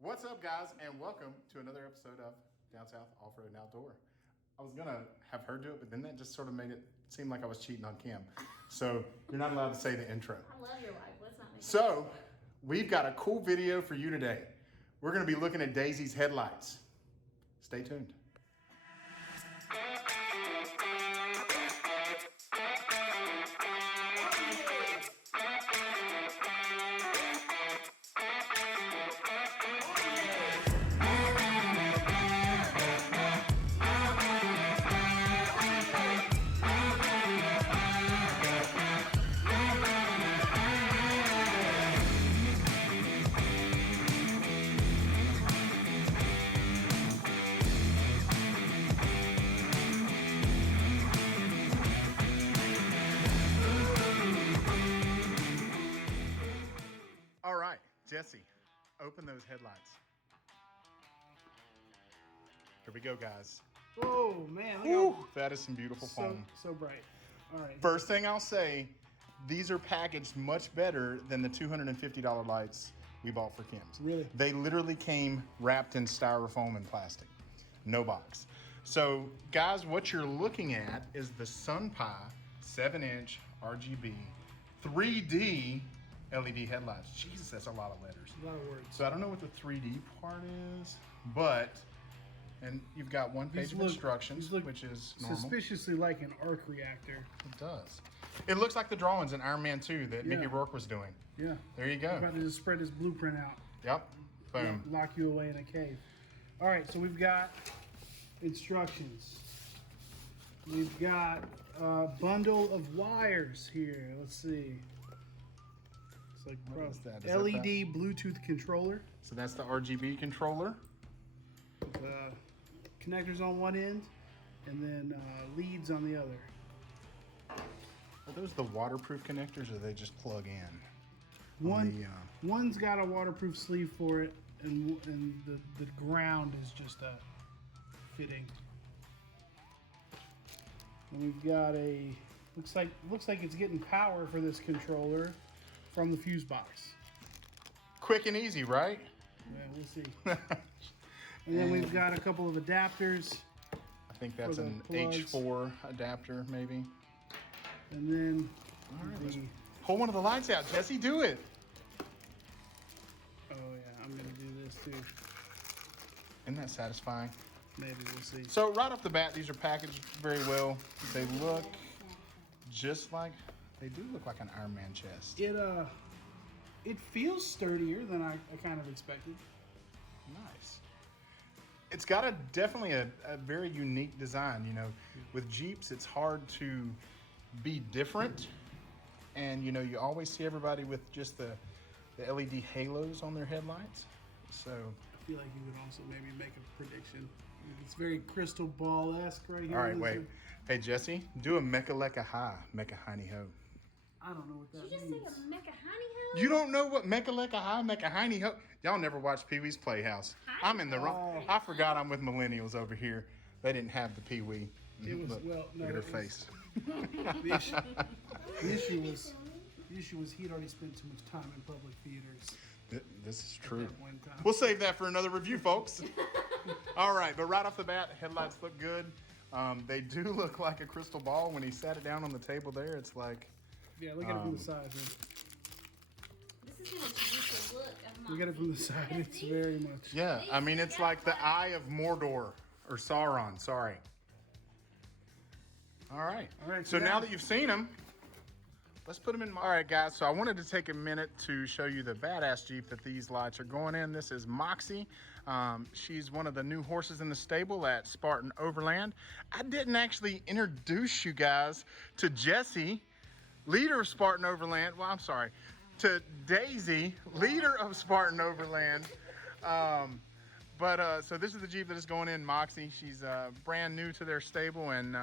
What's up, guys, and welcome to another episode of Down South Off-Road and Outdoor. I was gonna have her do it, but then that just sort of made it seem like I was cheating on Kim. So you're not allowed to say the intro. I love your wife. Let's not make So we've got a cool video for you today. We're gonna be looking at Daisy's headlights. Stay tuned. All right, Jesse, open those headlights. Here we go, guys. Oh man, Whew, that is some beautiful foam. so bright. All right. First thing I'll say, these are packaged much better than the $250 lights we bought for Kim's. Really? They literally came wrapped in styrofoam and plastic. No box. So, guys, what you're looking at is the Sunpie 7-inch RGB 3D LED headlights. Jesus, that's a lot of letters. A lot of words. So I don't know what the 3D part is, but, and you've got one page of instructions, which is normal. Suspiciously like an arc reactor. It does. It looks like the drawings in Iron Man 2 that Mickey Rourke was doing. Yeah. There you I'm go. about to just spread this blueprint out. Yep. Boom. Lock you away in a cave. All right, so we've got instructions. We've got a bundle of wires here. Let's see. It's like What is that? Is that LED Bluetooth controller. So that's the RGB controller. With, connectors on one end, and then leads on the other. Are those the waterproof connectors, or they just plug in? One's got a waterproof sleeve for it, and the ground is just a fitting. And we've got a looks like it's getting power for this controller from the fuse box. Quick and easy, right? Yeah, we'll see. And then we've got a couple of adapters. I think that's For the an plugs. H4 adapter, maybe. And then All right, pull one of the lights out, Jesse. Do it. oh yeah, I'm gonna do this too. Isn't that satisfying? Maybe we'll see. So right off the bat, these are packaged very well. They look just like, they do look like an Iron Man chest. It feels sturdier than I kind of expected. Nice. It's got definitely a very unique design. You know, with Jeeps, it's hard to be different. And, you know, you always see everybody with just the LED halos on their headlights. So I feel like you would also maybe make a prediction. It's very crystal ball-esque right here. all right, wait. Hey, Jesse, do a Mecha Lecca High, Mecha Hiney Ho. I don't know what that Did you just means. say a mecha honey house? You don't know what Mecha Lecca High, Mecha Hiney Ho? Y'all never watched Pee-wee's Playhouse. I'm in the wrong. I forgot I'm with millennials over here. They didn't have the Pee-wee. It was Look, well. No, look at her it was- face. The issue was he'd already spent too much time in public theaters. This is true. At one time. We'll save that for another review, folks. All right, but right off the bat, headlights look good. They do look like a crystal ball. When he sat it down on the table there, it's like, Yeah, look at it from the side. Here. This is gonna change the look of my. Look at it from the side. It's very much. yeah, I mean, it's like the Eye of Mordor, or Sauron, sorry. All right. All right, So so now now- that you've seen them, let's put them in. All right, guys. So I wanted to take a minute to show you the badass Jeep that these lights are going in. This is Moxie. She's one of the new horses in the stable at Spartan Overland. I didn't actually introduce you guys to Jesse, leader of Spartan Overland. Well, I'm sorry, to Daisy, leader of Spartan Overland. So this is the Jeep that is going in, Moxie. She's brand new to their stable, and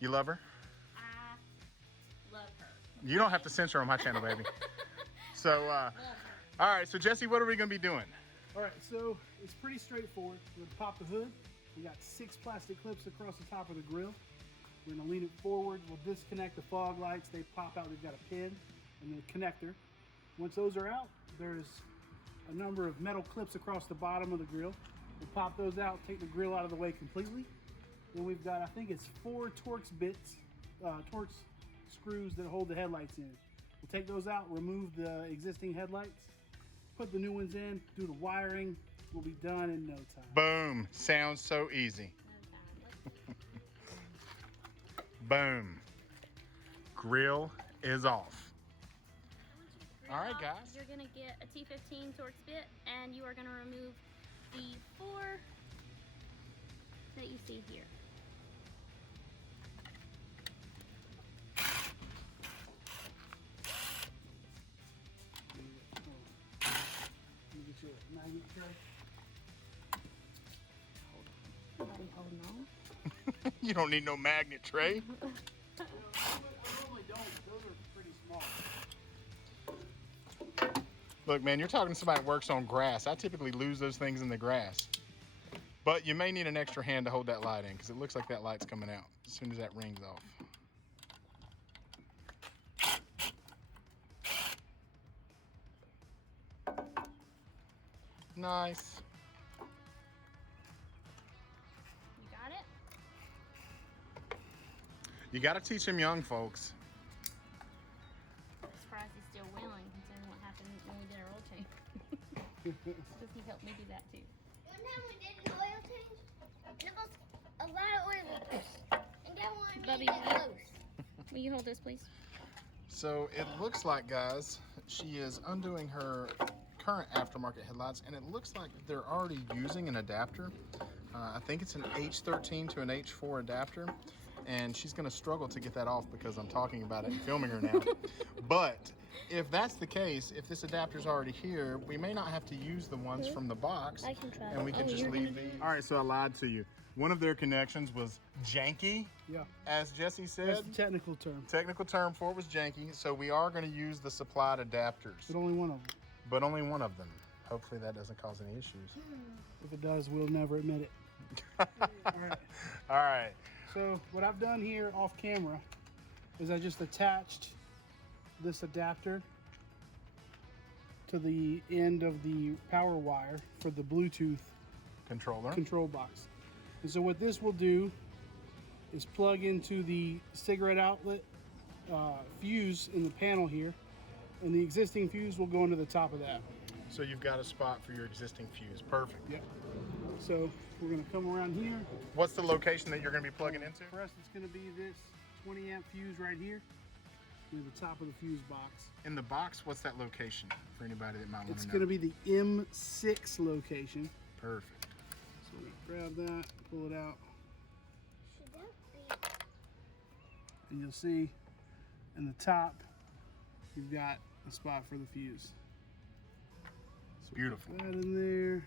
you love her? I love her. You don't have to censor on my channel, baby. So, all right. So, Jesse, what are we going to be doing? All right, so it's pretty straightforward. We're gonna pop the hood. We got 6 plastic clips across the top of the grill. We're gonna lean it forward. We'll disconnect the fog lights. They pop out. They've got a pin and a connector. Once those are out, there's a number of metal clips across the bottom of the grill. We'll pop those out, take the grill out of the way completely. Then we've got, I think it's 4 Torx bits, Torx screws that hold the headlights in. We'll take those out, remove the existing headlights, put the new ones in, do the wiring. We'll be done in no time. Boom. Sounds so easy. Boom. Grill is off. All right, guys. You're going to get a T15 Torx bit, and you are going to remove the 4 that you see here. Let me get you a magnet tray. Somebody holding on. You don't need no magnet tray. I normally don't. Those are pretty small. Look, man, you're talking to somebody that works on grass. I typically lose those things in the grass. But you may need an extra hand to hold that light in because it looks like that light's coming out as soon as that rings off. Nice. You got it? You got to teach them young folks. I'm surprised he's still willing considering what happened when we did our oil change. Because he helped me do that too. One time we did an oil change, and it was a lot of oil in there. And that one Bubby, really got close. Will you hold this, please? So it looks like, guys, she is undoing her current aftermarket headlights, and it looks like they're already using an adapter. I think it's an H13 to an H4 adapter, and she's going to struggle to get that off because I'm talking about it and filming her now. But if that's the case, if this adapter's already here, we may not have to use the ones from the box, I can try. and we can Oh, just you're leave gonna these. All right, so I lied to you. One of their connections was janky, Yeah, as Jesse that's said. the technical term. Technical term for it was janky, so we are going to use the supplied adapters, But only one of them. but only one of them. Hopefully that doesn't cause any issues. If it does, we'll never admit it. All right. All right. So what I've done here off camera is I just attached this adapter to the end of the power wire for the Bluetooth Controller. control box. And so what this will do is plug into the cigarette outlet fuse in the panel here, and the existing fuse will go into the top of that. So you've got a spot for your existing fuse. Perfect. Yep. So we're gonna come around here. What's the location that you're going to be plugging into? For us, it's gonna be this 20 amp fuse right here near the top of the fuse box. In the box, what's that location for anybody that might want It's to know? gonna be the M6 location. Perfect. So we grab that, pull it out, Should that be? and you'll see in the top, you've got a spot for the fuse. So Beautiful. put that in there.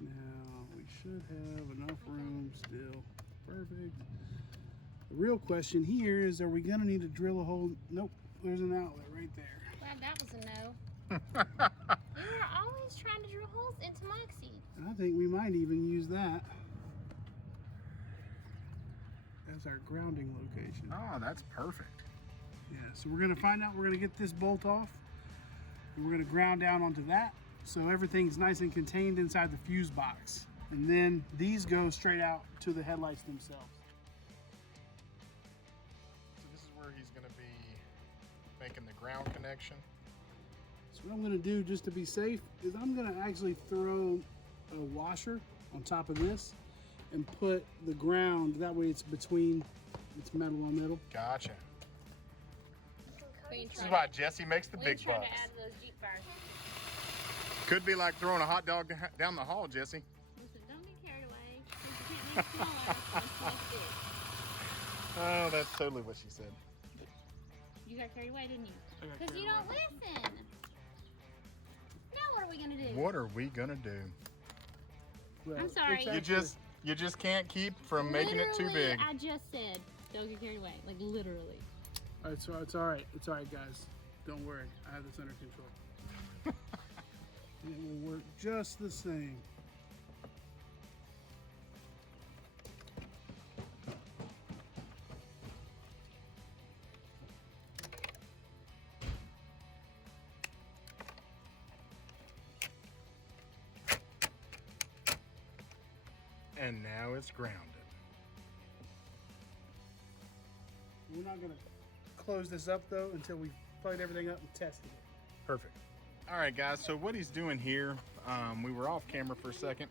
Now we should have enough room still. Perfect. The real question here is, are we gonna need to drill a hole? Nope, there's an outlet right there. Glad that was a no. You were always trying to drill holes into Moxie. And I think we might even use that as our grounding location. Oh, that's perfect. Yeah, so we're gonna find out, we're gonna get this bolt off, and we're gonna ground down onto that, so everything's nice and contained inside the fuse box. And then these go straight out to the headlights themselves. So this is where he's going to be making the ground connection. So what I'm gonna do, just to be safe, is I'm gonna actually throw a washer on top of this and put the ground, that way it's between, it's metal on metal. Gotcha. We This is why Jesse makes the We big trying bucks. to add to those Jeep fires. Could be like throwing a hot dog down the hall, Jesse. Listen, don't get carried away. You can't make smaller, it's like this. Oh, that's totally what she said. You got carried away, didn't you? I got Because you carried don't listen. Now what are we gonna do? What are we gonna do? Well, I'm sorry. it's You actually- just can't keep from making it too Literally, big. I just said, don't get carried away. Like literally. All right, so it's all right. It's all right, guys. Don't worry. I have this under control. It will work just the same. And now it's grounded. We're not gonna close this up though until we've plugged everything up and tested it. Perfect. All right, guys, so what he's doing here, we were off camera for a second,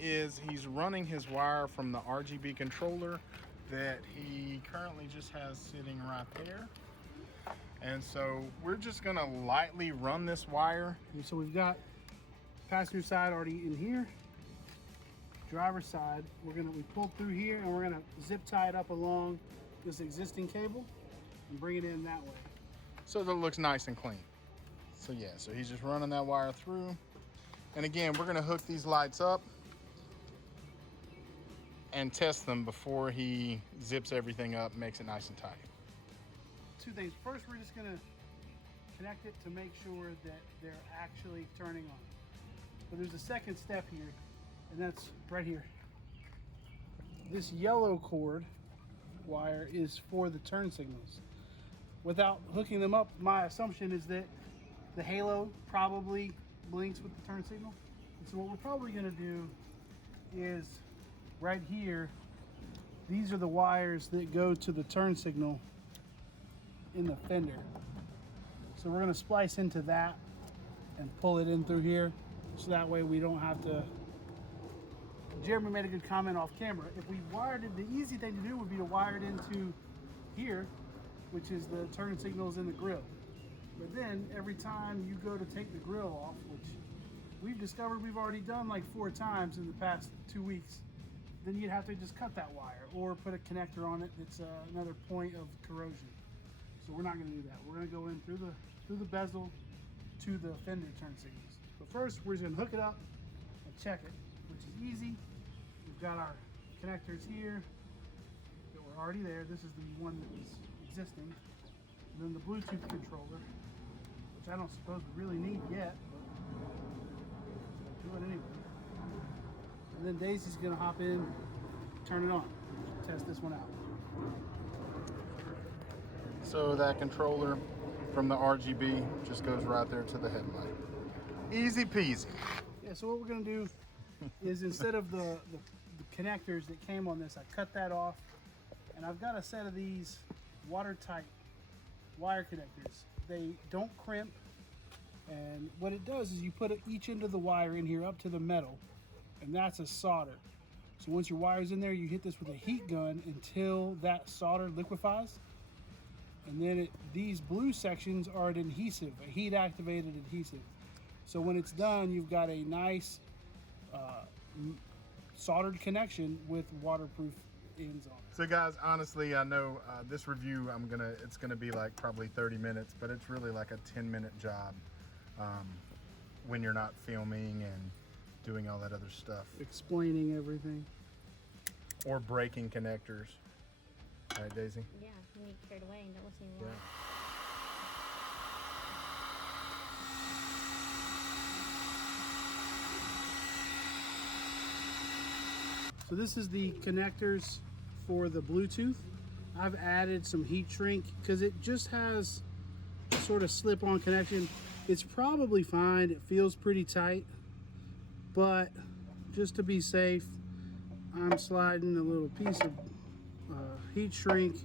is he's running his wire from the RGB controller that he currently just has sitting right there. And so we're just gonna lightly run this wire. And so we've got passenger side already in here. Driver's side, we pulled through here and we're gonna zip tie it up along this existing cable and bring it in that way. So that it looks nice and clean. So yeah, so he's just running that wire through. And again, we're gonna hook these lights up and test them before he zips everything up, makes it nice and tight. Two things. First, we're just gonna connect it to make sure that they're actually turning on. But there's a second step here, and that's right here. This yellow cord wire is for the turn signals. Without hooking them up, my assumption is that the halo probably blinks with the turn signal. And so what we're probably gonna do is right here, these are the wires that go to the turn signal in the fender. So we're gonna splice into that and pull it in through here, so that way we don't have to. Jeremy made a good comment off camera. If we wired it, the easy thing to do would be to wire it into here, which is the turn signals in the grill. But then every time you go to take the grill off, which we've discovered we've already done like 4 times in the past 2 weeks, then you'd have to just cut that wire or put a connector on it that's another point of corrosion. So we're not going to do that. We're going to go in through the bezel to the fender turn signals. But first, we're just going to hook it up and check it, which is easy. We've got our connectors here that were already there. This is the one that was existing. And then the Bluetooth controller, which I don't suppose we really need yet, but do it anyway. And then Daisy's going to hop in, turn it on, test this one out. So that controller from the RGB just goes right there to the headlight. Easy peasy. Yeah, so what we're going to do is instead of the connectors that came on this, I cut that off, and I've got a set of these watertight wire connectors. They don't crimp, and what it does is you put each end of the wire in here up to the metal, and that's a solder. So once your wire's in there, you hit this with a heat gun until that solder liquefies, and then these blue sections are an adhesive, a heat activated adhesive. So when it's done, you've got a nice soldered connection with waterproof ends on it. So guys, honestly, I know this review, it's gonna be like probably 30 minutes, but it's really like a 10-minute job when you're not filming and doing all that other stuff. Explaining everything. Or breaking connectors. Right, Daisy? Yeah, you get carried away and don't listen to Yeah. your So this is the connectors for the Bluetooth. I've added some heat shrink because it just has a sort of slip-on connection. It's probably fine. It feels pretty tight, but just to be safe, I'm sliding a little piece of heat shrink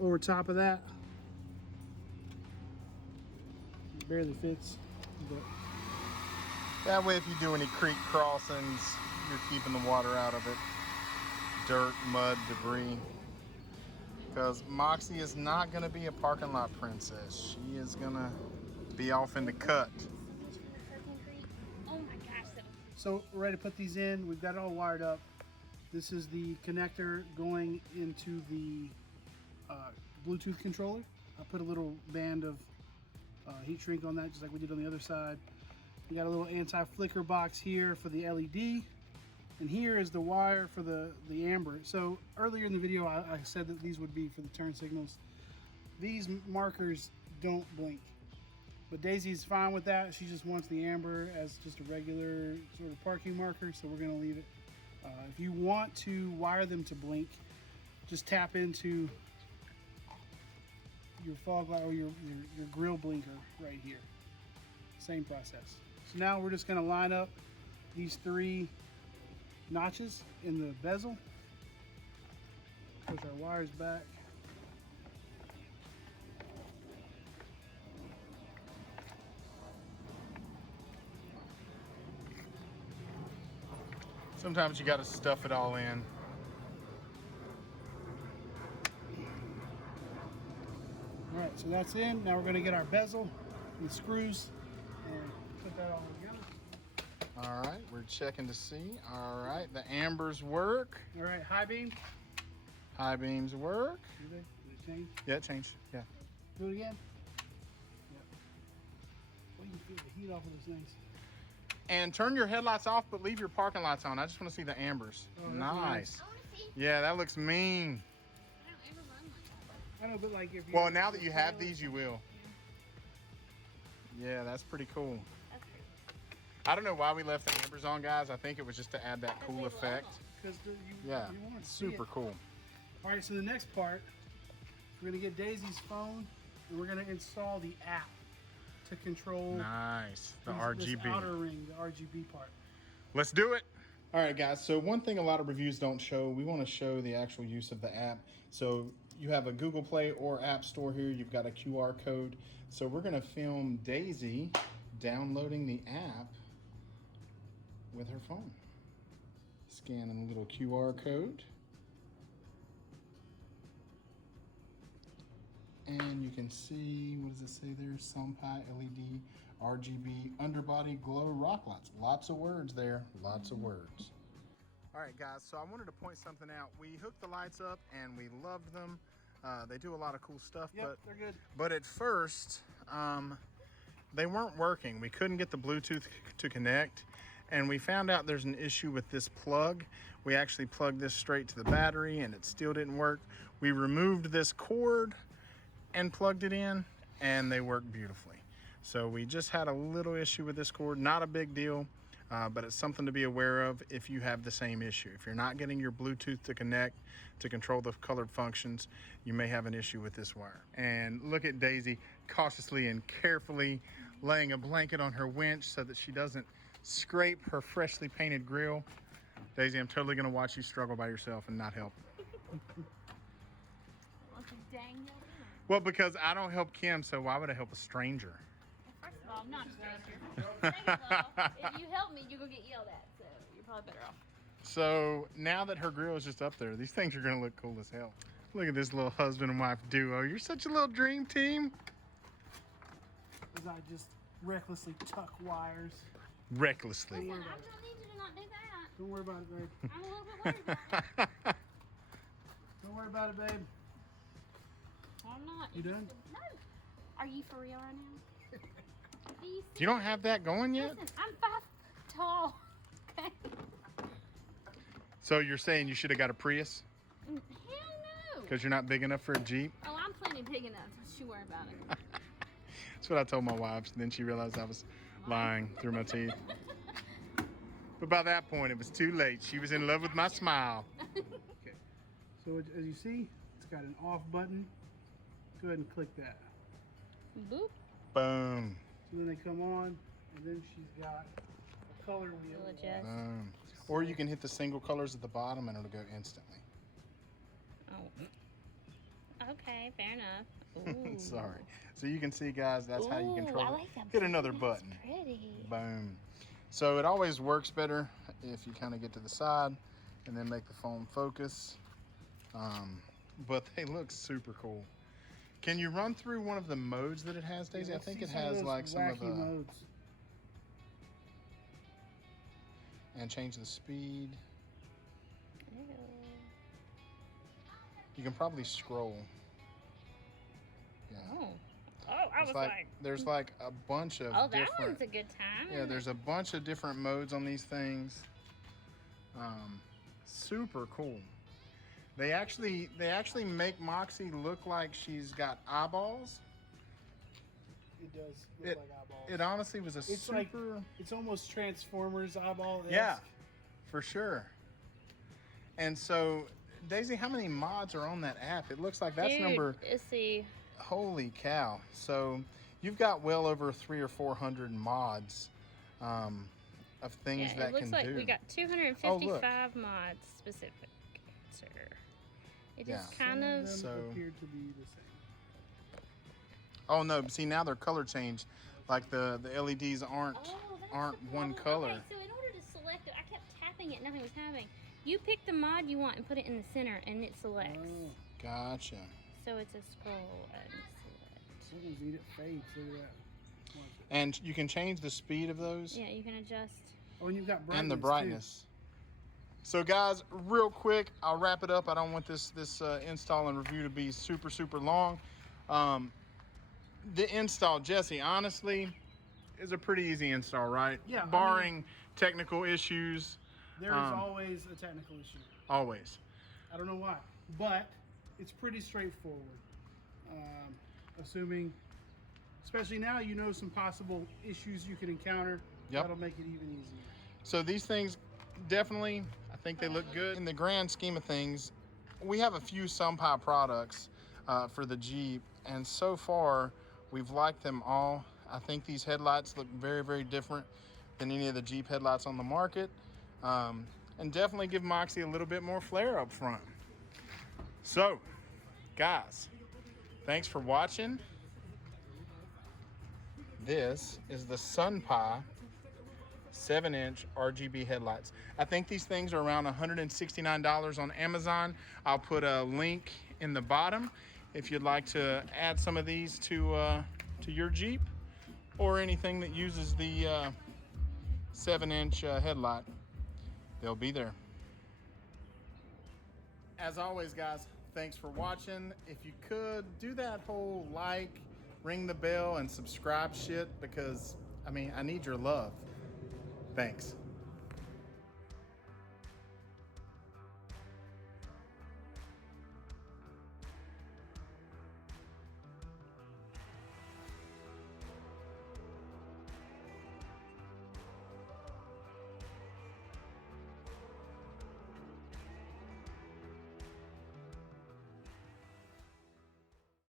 over top of that. It barely fits, but That way, if you do any creek crossings, you're keeping the water out of it. Dirt, mud, debris. Because Moxie is not going to be a parking lot princess. She is going to be off in the cut. Oh my gosh, that so we're ready to put these in. We've got it all wired up. This is the connector going into the Bluetooth controller. I put a little band of heat shrink on that, just like we did on the other side. We got a little anti-flicker box here for the LED, and here is the wire for the amber. So earlier in the video, I said that these would be for the turn signals. These markers don't blink, but Daisy's fine with that. She just wants the amber as just a regular sort of parking marker, so we're gonna leave it. If you want to wire them to blink, just tap into your fog light or your grill blinker right here. Same process. So now we're just going to line up these 3 notches in the bezel. Push our wires back. Sometimes you got to stuff it all in. All right, so that's in. Now we're going to get our bezel and screws and put that all together. All right, we're checking to see. All right, the ambers work. All right, high beam. High beams work. Do they? Did it change? Yeah, it changed. Yeah. Do it again. Yep. Well, you can feel the heat off of those things. And turn your headlights off, but leave your parking lights on. I just want to see the ambers. Oh, that's Nice. I want to see. Yeah, that looks mean. I don't ever run like that. I know, but like if you. Well, now that you have these, you will. Yeah, that's pretty cool. That's pretty. I don't know why we left the ambers on, guys. I think it was just to add that cool effect. Because you Yeah, want to see super it. cool. All right, so the next part, we're gonna get Daisy's phone and we're gonna install the app to control Nice, the this RGB. outer ring, the RGB part. Let's do it. All right, guys, so one thing a lot of reviews don't show, we want to show the actual use of the app. So you have a Google Play or App Store here, you've got a QR code. So we're gonna film Daisy downloading the app with her phone. Scanning a little QR code. And you can see, what does it say there? Sunpie LED RGB underbody glow rock lights. Lots of words there, lots of words. All right, guys, so I wanted to point something out. We hooked the lights up and we loved them. They do a lot of cool stuff, Yep, they're good. but at first, they weren't working. We couldn't get the Bluetooth to connect, and we found out there's an issue with this plug. We actually plugged this straight to the battery and it still didn't work. We removed this cord and plugged it in and they work beautifully. So we just had a little issue with this cord, not a big deal, but it's something to be aware of if you have the same issue. If you're not getting your Bluetooth to connect to control the colored functions, you may have an issue with this wire. And look at Daisy cautiously and carefully laying a blanket on her winch so that she doesn't scrape her freshly painted grill. Daisy, I'm totally gonna watch you struggle by yourself and not help. Well, it's a dang no good. Well, because I don't help Kim, so why would I help a stranger? Well, first of all, I'm not a stranger. Second of all, if you help me, you're gonna get yelled at, so you're probably better off. So now that her grill is just up there, these things are gonna look cool as hell. Look at this little husband and wife duo. You're such a little dream team. As I just recklessly tuck wires. Recklessly. Listen, I don't need you to not do that. Don't worry about it, babe. I'm a little bit worried about it. Don't worry about it, babe. Well, I'm not. You done? No. Are you for real right now? Do you see? You don't have that going yet? Listen, I'm 5 tall. Okay. So you're saying you should have got a Prius? Hell no. Because you're not big enough for a Jeep? Oh, I'm plenty big enough. Don't you worry about it. That's what I told my wife. And then she realized I was lying through my teeth. But by that point, it was too late. She was in love with my smile. Okay. So as you see, it's got an off button. Go ahead and click that. Boop. Boom. So then they come on, and then she's got a color wheel. We'll adjust. Boom. Or you can hit the single colors at the bottom and it'll go instantly. Oh. Okay, fair enough. Ooh. Sorry. So you can see, guys, that's how you Ooh, control I it. like that Hit another That's button. Pretty. Boom. So it always works better if you kind of get to the side and then make the phone focus. But they look super cool. Can you run through one of the modes that it has, Daisy? I Let's think see it some of has those like some of wacky the... modes. And change the speed. Ew. You can probably scroll. Yeah. Oh. Oh, I It's was like, like, there's like a bunch of oh, that different... one's a good time. Yeah, there's a bunch of different modes on these things. Super cool. They actually make Moxie look like she's got eyeballs. It does look It- like eyeballs. It honestly was a It's super... like- It's almost Transformers eyeball. Yeah, for sure. And so, Daisy, how many mods are on that app? It looks like that's Dude, number... let's see. Holy cow. So, you've got well over 300 or 400 mods of things Yeah, that it looks can like do. we got 255 mods specific. Sir. It just Yeah. kind of. Some So- them appear to be the same. Oh no, see now they're color changed. Like the LEDs aren't Oh, that's aren't the one problem. color. Okay, so in order to select it, I kept tapping it, nothing was happening. You pick the mod you want and put it in the center, and it selects. Oh, Gotcha. So it's a scroll and select. something's eat it fades. Look at that. Watch it. And you can change the speed of those Yeah, you can adjust. Oh, and you've got brightness. and the too. brightness. So guys, real quick, I'll wrap it up. I don't want this install and review to be super long. The install, Jesse, honestly, is a pretty easy install, right? Yeah, I Barring technical issues, There is always a technical issue. always. I don't know why, but it's pretty straightforward. Assuming, especially now, you know some possible issues you can encounter. Yep. That'll make it even easier. So these things, definitely, I think they look good. In the grand scheme of things, we have a few Sunpie products for the Jeep, and so far, we've liked them all. I think these headlights look very different than any of the Jeep headlights on the market. And definitely give Moxie a little bit more flair up front. So, guys, thanks for watching. This is the Sunpie 7-inch RGB headlights. I think these things are around $169 on Amazon. I'll put a link in the bottom if you'd like to add some of these to your Jeep or anything that uses the 7-inch headlight. They'll be there. As always, guys, thanks for watching. If you could, do that whole like, ring the bell, and subscribe shit, because, I mean, I need your love. Thanks.